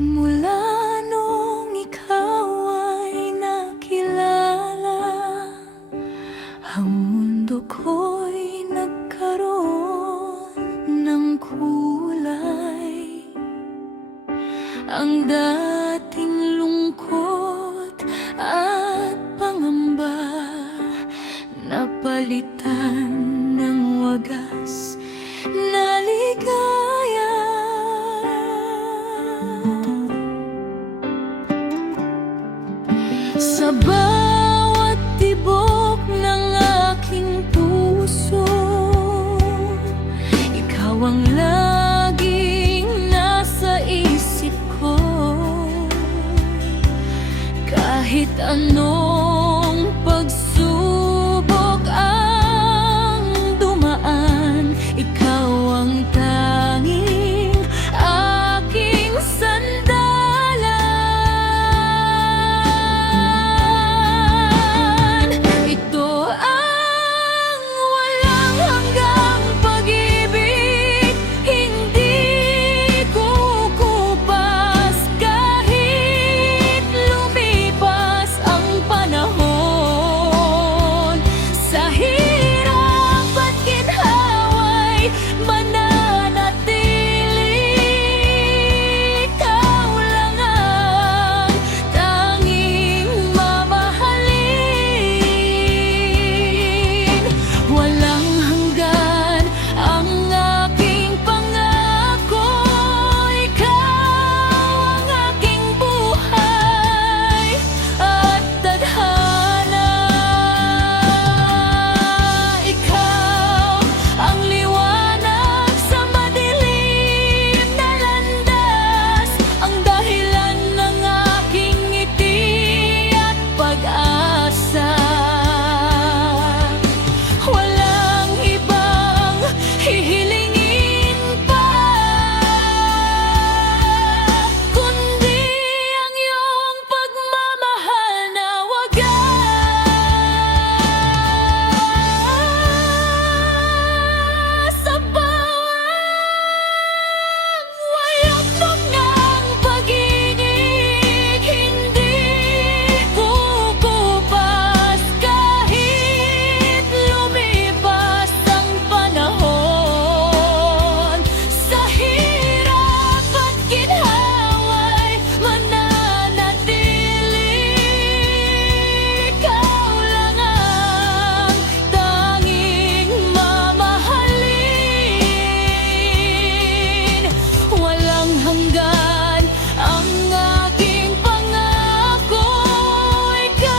Mula nung ikaw ay nakilala, ang mundo ko'y nagkaroon ng kulay. Ang dating lungkot at pangamba napalitan ng wagas na ligaya. Sa bawat tibok ng aking puso, ikaw ang laging nasa isip ko. Kahit anong pagsubok ang dumaan, ikaw ang tanging aking sandalan. Ito ang walang hanggang pag-ibig, hindi kukupas kahit lumipas ang panahon. Sa hirap at ginhawa'y mananatili, ikaw lang ang tanging mamahalin. Walang hanggan ang aking pangako, ikaw ang aking buhay at tadhana. Ikaw ang liwanag sa madilim na landas, ang dahilan ng aking ngiti at pag-asa. Walang ibang hihilingin pa, kundi ang iyong pagmamahal na wagas. Sa bawat wayak ng pag-ibig, hindi kukupas kahit lumipas ang panahon. Sa hirap at ginhawa'y mananatili, ikaw lang ang tanging mamahalin. Walang hanggan ang aking pangako, ikaw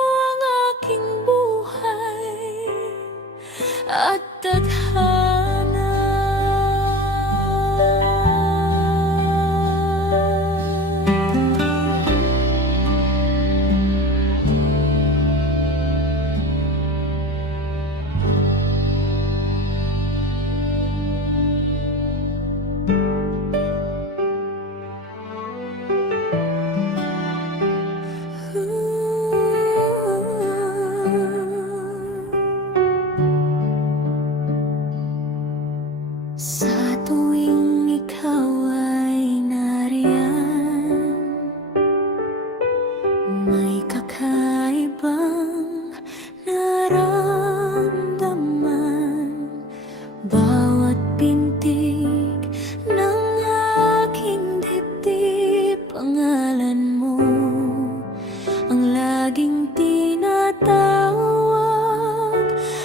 ang aking buhay at tadhana. Sa tuwing ikaw ay nariyan, may kakaibang naramdaman. Bawat pintig ng aking dibdib, pangalan mo ang laging tinatawag.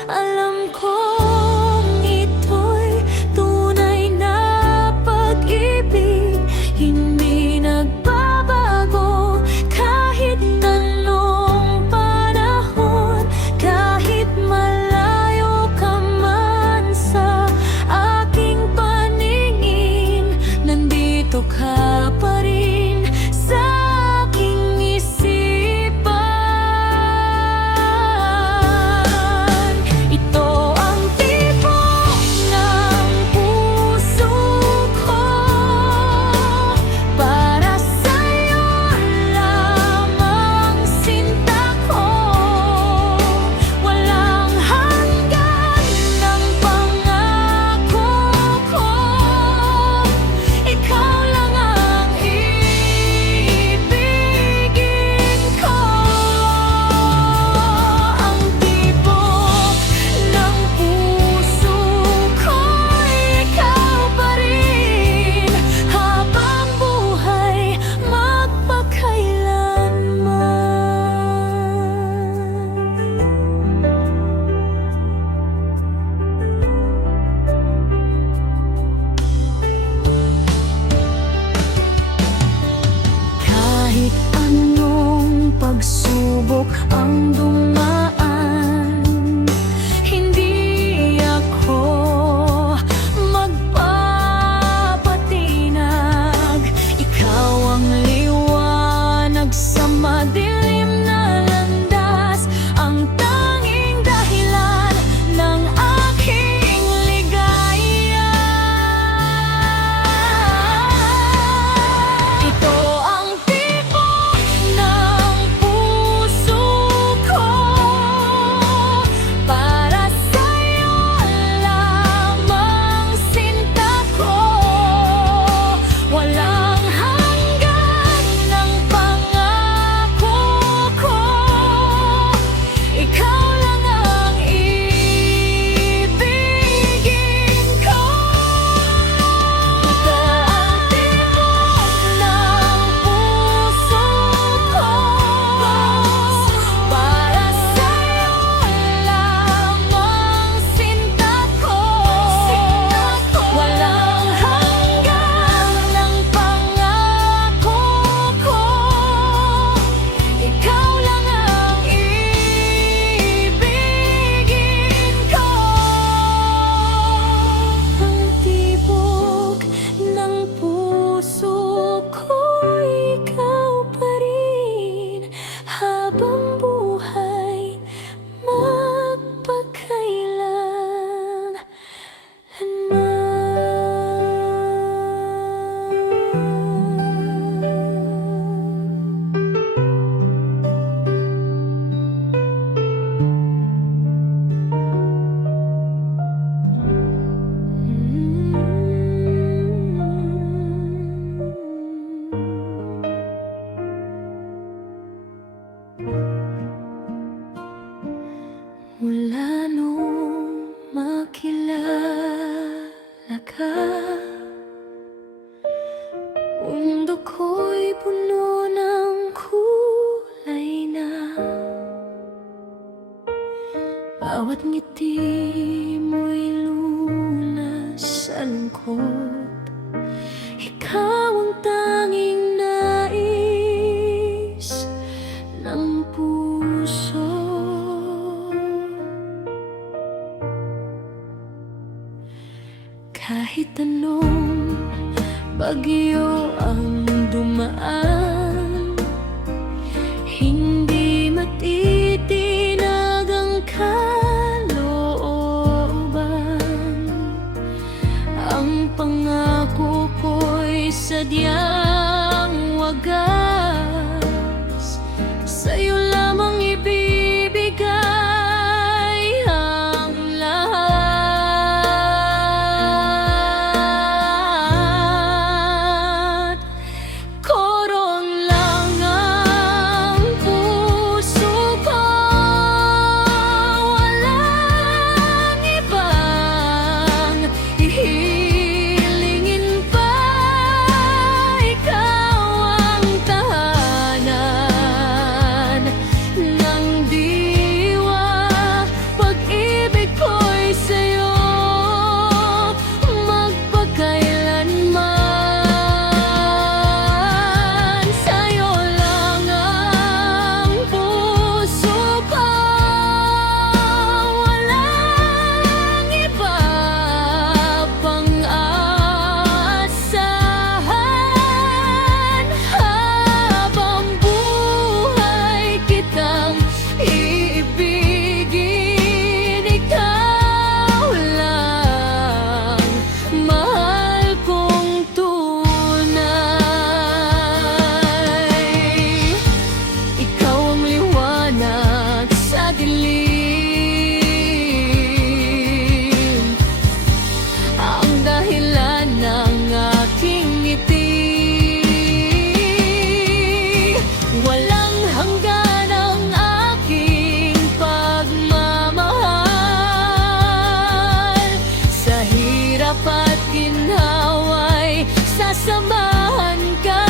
Alam kong ito'y tunay na pag-ibig, hindi nagbabago kahit anong panahon. Kahit malayo ka man sa aking paningin, nandito ka pa rin sa aking isipan. Ito ang tibok ng puso ko, ka. Mundo ko'y puno ng kulay na, bawat ngiti mo'y lunas sa lungkot. Ikaw ang tanging nais ng puso. Kahit anong bagyo ang dumaan, hindi matitinag ang kalooban. Ang pangako ko'y sadyang wagas, sa'yo lamang ibibigay ang lahat. Korong lang ang puso ko, walang ibang hihilingin pa. Ikaw ang tahanan ng diwa, pag-ibig ko'y sa'yo magpakailanman. Sa'yo lang ang puso ko, walang iba pang aasahan. Habang buhay kitang iibigin, ikaw lang mahal kong tunay. Ikaw ang liwanag sa dilim, ang dahilan ng aking ngiti. Walang hanggan ang aking pagmamahal. Sa hirap at ginhawa'y sasamahan ka.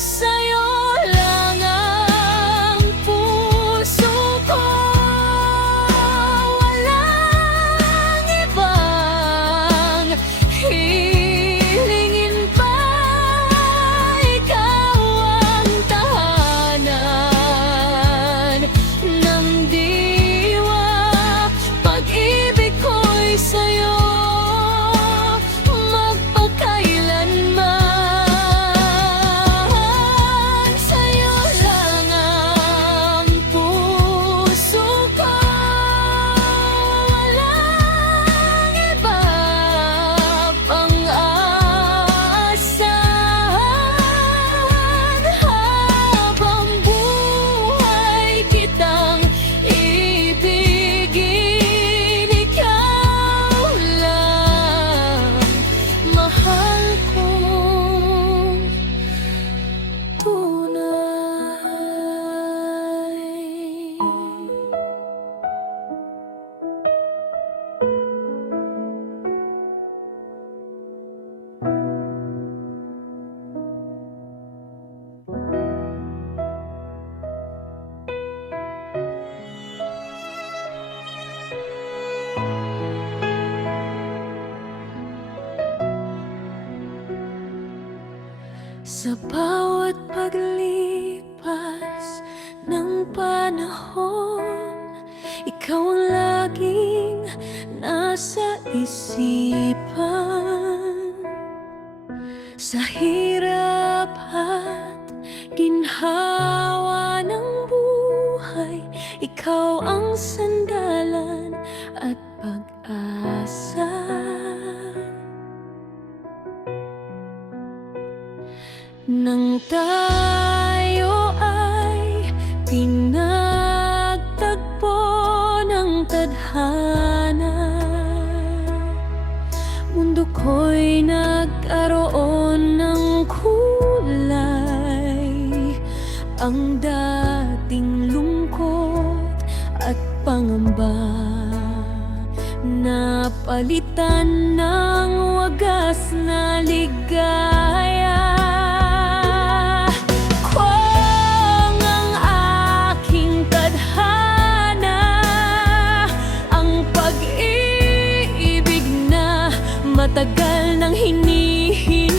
Sa'yo lang ang puso ko, walang ibang hilingin pa. Ikaw ang tahanan ng diwa, pag-ibig ko'y sa'yo magpakailanman. Sa'yo lang ang puso ko, walang iba pang aasahan. Habang buhay kitang ibigin, ikaw lang mahal kong tunay. Sa bawat paglipas ng panahon, ikaw ang laging nasa isipan. Sa hirap at ginhawa ng buhay, ikaw ang sandalan at pag-asa. Nang tayo ay pinagtagpo ng tadhana, mundo ko'y nagkaroon ng kulay. Ang dating lungkot at pangamba palitan ng wagas na ligaya. Kung ang aking tadhana ang pag-ibig na matagal nang hinihintay,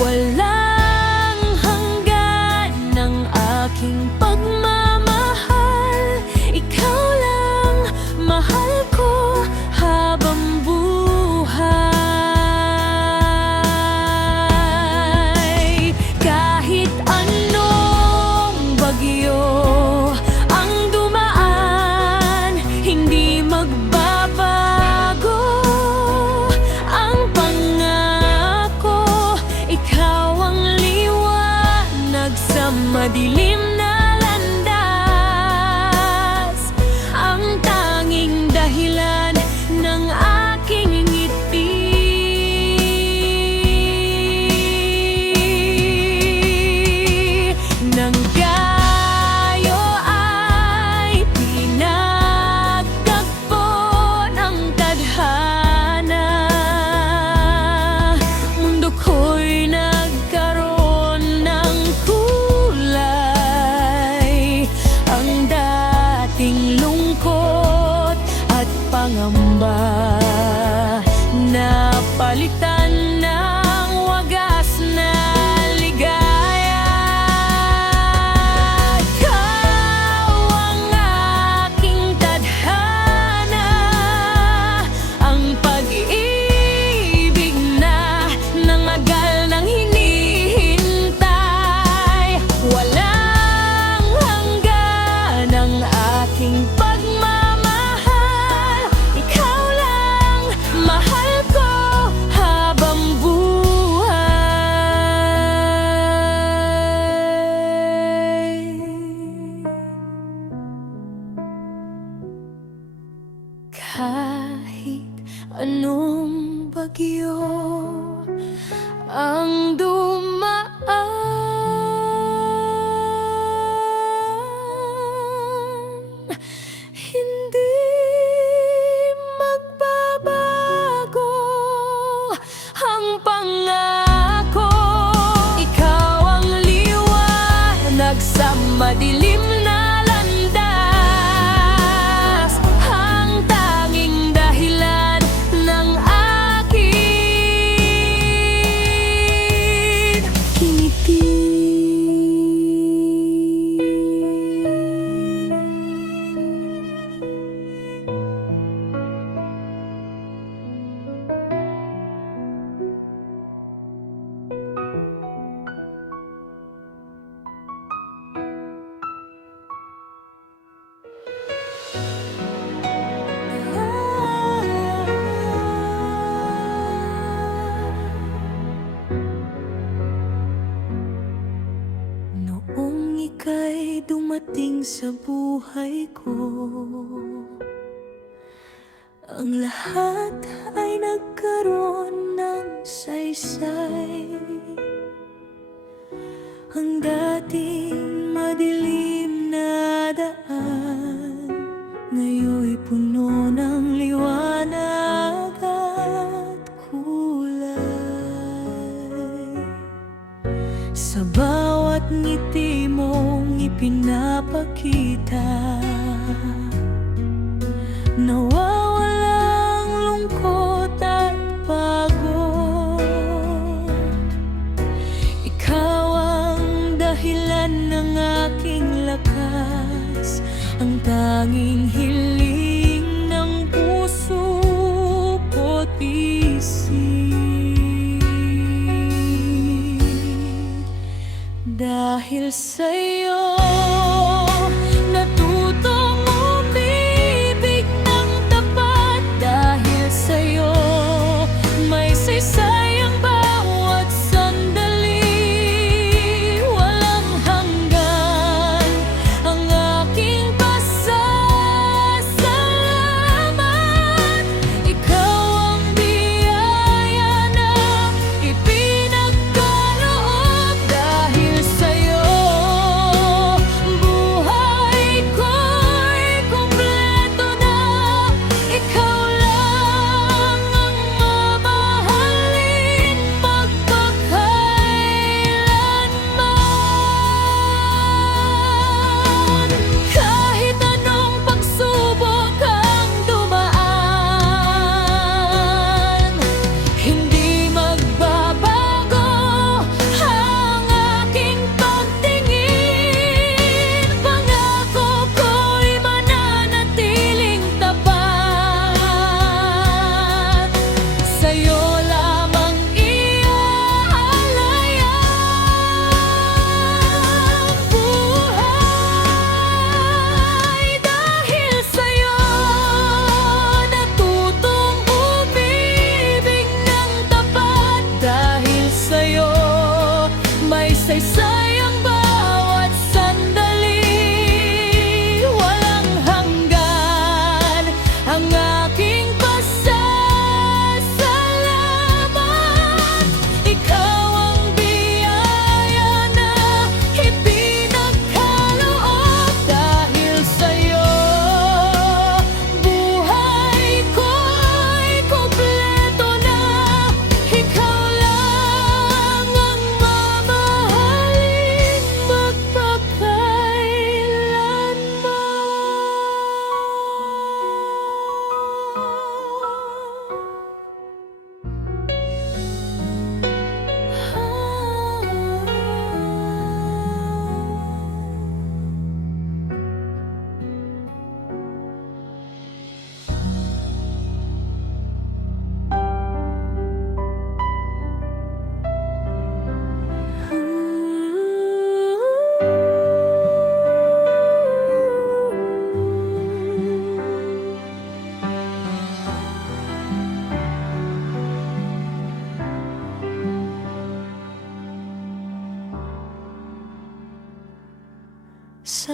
walang hanggan ng aking pagmamahal. Ikaw lang mahal ko habang buhay. Kahit anong bagyo ang dumaan, hindi magbabago ang pangako. Ikaw ang liwanag sa madilim na landas, ang tanging dahilan ng aking ngiti. Nang gayo ay pinagtagpo ng tadhana, mundo ko'y nagkaroon ng kulay. Ang dating lungkot at pangamba na palitan ng wagas na ligaya. Ikaw ang aking tadhana, ang pag-ibig na namagal nang hinihintay. Walang hanggan ang aking pagmamahal. Ikaw lang mahal ko habang buhay. Kahit anong bagyo ang dumaan, hindi magbabago ang pangako. Ikaw ang liwanag sa madilim na landas, ang tanging dahilan ng aking ngiti. Noong ika'y dumating sa buhay ko, ang lahat ay nagkaroon ng saysay. Ang dating madilim na daan, ngayon'y puno ng liwanag at kulay. Sa bawat ngiti mong ipinapakita, nawawalang lungkot at pagod. Ikaw ang dahilan ng aking lakas, ang tanging hiling ng puso ko't isip. Dahil sa'yo natutong umibig ng tapat. Dahil sa'yo may saysay ang bawat sandali. Walang hanggan ang aking pasasalamat. Ikaw ang biyaya na ipinagkaloob. Dahil sa'yo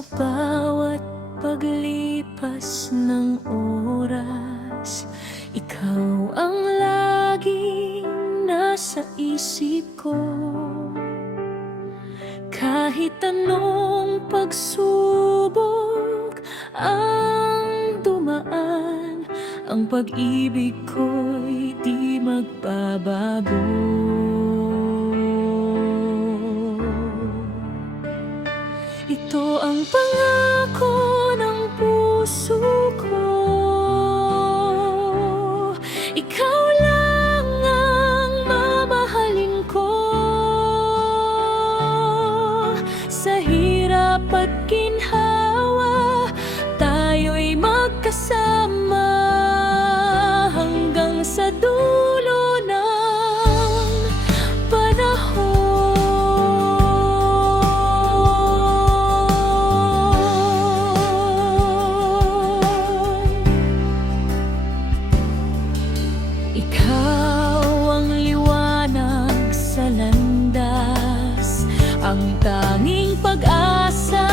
Sa bawat paglipas ng oras, ikaw ang laging nasa isip ko. Kahit anong pagsubok ang dumaan, ang pag-ibig ko'y di magbabago. Ito ang pangako ng puso ko. Ikaw lang ang mamahalin ko. Sa hirap at ginhawa, tayo'y magkasama hanggang sa dulo ng panahon. Ikaw ang liwanag sa landas, ang tanging pag-asa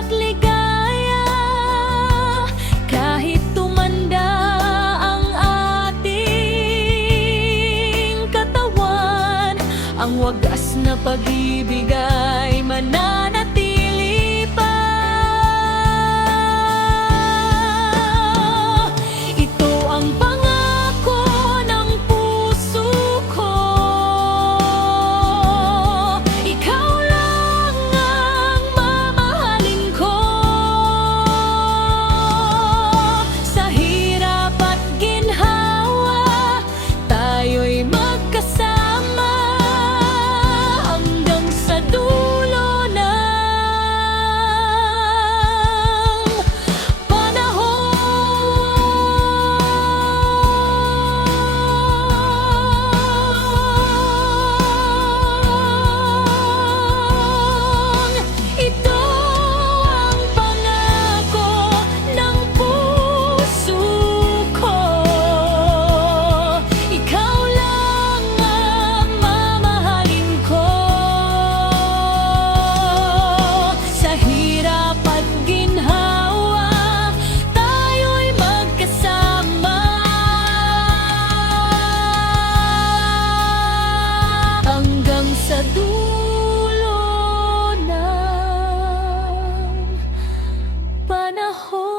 at ligaya. Kahit tumanda ang ating katawan, ang wagas na pag-ibig ay mananatili pa. Ito ang pangako ng puso ko. Ikaw lang ang mamahalin ko. Sa hirap at ginhawa, tayo'y magkasama hanggang sa dulo ng panahon. Ito ang pangako ng puso ko. Ikaw lang ang mamahalin ko. Sa hirap at ginhawa, tayo'y magkasama hanggang sa dulo ng panahon.